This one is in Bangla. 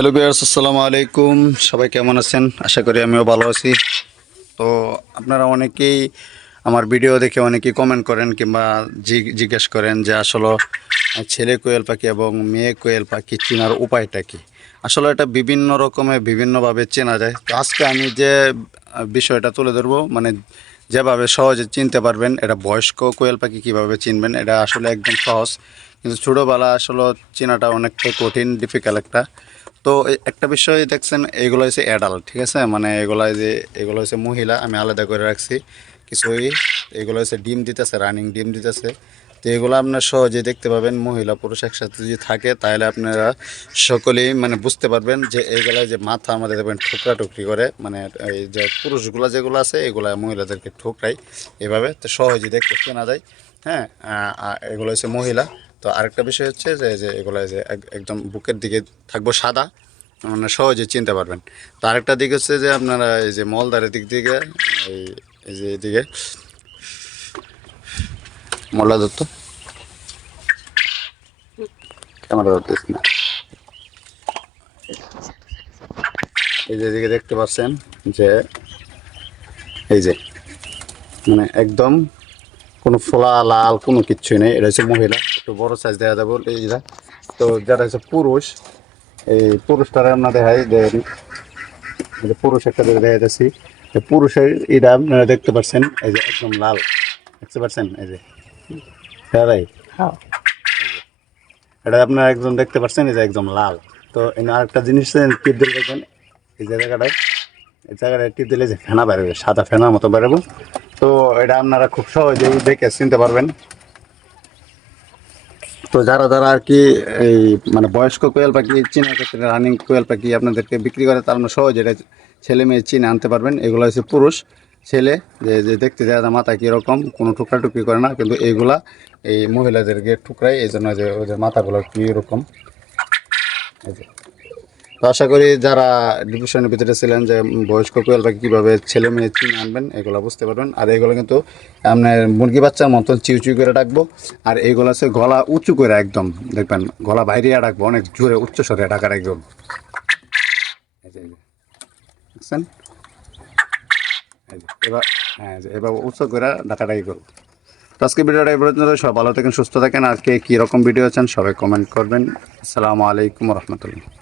হ্যালো ভিউয়ার্স, আসসালামু আলাইকুম। সবাই কেমন আছেন? আশা করি আমিও ভালো আছি। তো আপনারা অনেকেই আমার ভিডিও দেখে অনেকেই কমেন্ট করেন কিংবা জিজ্ঞেস করেন যে আসলে ছেলে কোয়েল পাখি এবং মেয়ে কোয়েল পাখি চেনার উপায়টা কি। আসলে এটা বিভিন্ন রকমের বিভিন্নভাবে চেনা যায়। তো আজকে আমি যে বিষয়টা তুলে ধরবো, মানে যেভাবে সহজে চিনতে পারবেন এটা বয়স্ক কোয়েল পাখি কীভাবে চিনবেন, এটা আসলে একদম সহজ, কিন্তু ছোটোবেলা আসলে চেনাটা অনেকটাই কঠিন, ডিফিকাল্ট একটা। তো একটা বিষয় দেখছেন, এগুলো হচ্ছে অ্যাডাল্ট, ঠিক আছে, মানে এগুলো হচ্ছে মহিলা, আমি আলাদা করে রাখছি কিছুই। এগুলো হচ্ছে ডিম দিতেছে, রানিং ডিম দিতেছে। তো এগুলো আপনার সহজেই দেখতে পাবেন, মহিলা পুরুষ একসাথে যদি থাকে তাহলে আপনারা সকলেই মানে বুঝতে পারবেন যে এইগুলা যে মাথা আমাদের দেখবেন ঠোকরা টুকরি করে, মানে এই যে পুরুষগুলা যেগুলো আছে এগুলা মহিলাদেরকে ঠোকরাই এভাবে, তো সহজেই দেখতে চেনা যায়। হ্যাঁ, এগুলো হচ্ছে মহিলা। তো আরেকটা বিষয় হচ্ছে যে যে এগুলো যে একদম বুকের দিকে থাকবো সাদা, মানে সহজে চিনতে পারবেন। তো আরেকটা দিক হচ্ছে যে আপনারা এই যে মলদারের দিক থেকে এই এই যে এদিকে মোল্লা দত্ত ক্যামেরা ধরতেছি না, এই যে এদিকে দেখতে পাচ্ছেন যে এই যে মানে একদম কোনো ফোলা লাল কোনো কিচ্ছুই নেই, এটা হচ্ছে মহিলা, একটু বড় সাইজ দেওয়া যাবে এইটা। তো যারা হচ্ছে পুরুষ, এই পুরুষটার আমরা দেখাই দেন, পুরুষ একটা দেখা যাচ্ছি, পুরুষের এটা আপনারা দেখতে পাচ্ছেন এই যে একদম লাল, দেখতে পাচ্ছেন এই যে ভাই, হ্যাঁ এটা আপনারা একদম দেখতে পাচ্ছেন এই যে একদম লাল। তো এখানে আরেকটা জিনিস টিপ দিলে দেখবেন এই যে জায়গাটায়, এই জায়গাটায় টিপ দিলে যে ফেনা বেরোবে, সাদা ফেনার মতো বেরোবো। তো এটা আপনারা খুব সহজেই দেখে চিনতে পারবেন। তো যারা যারা আর কি এই মানে বয়স্ক কোয়েল পাখি চেনার ক্ষেত্রে, রানিং কোয়েল পাখি আপনাদেরকে বিক্রি করে, তার মানে সহজে এটা ছেলে মেয়ে চিনে আনতে পারবেন। এগুলো হচ্ছে পুরুষ ছেলে, যে যে দেখতে যায় মাথা কীরকম, কোনো টুকরা টুকরি করে না, কিন্তু এইগুলা এই মহিলাদেরকে টুকরাই, এই জন্য যে ওদের মাথাগুলো কীরকম। তো আশা করি যারা ডিপ্রেশনের ভিতরে ছিলেন যে বয়স্ক কোয়েল পাখি কীভাবে ছেলে মেয়ে চিনে আনবেন এগুলো বুঝতে পারবেন। আর এইগুলো কিন্তু আপনার মুরগি বাচ্চার মতন চিউ করে ডাকবো। আর এইগুলো আছে গলা উঁচু করে একদম, দেখবেন গলা বাইরিয়া ডাকবো, অনেক জোরে উচ্চ স্বরে ডাকার একদম, বুঝছেন? এবার হ্যাঁ, এবার উচ্চ করে ডাকাডাকি করবো। তো আজকে ভিডিওটা এই পর্যন্ত। সব ভালো থাকেন, সুস্থ থাকেন। আর কে কীরকম ভিডিও আছেন সবাই কমেন্ট করবেন। আসসালামু আলাইকুম রহমতুল্লাহ।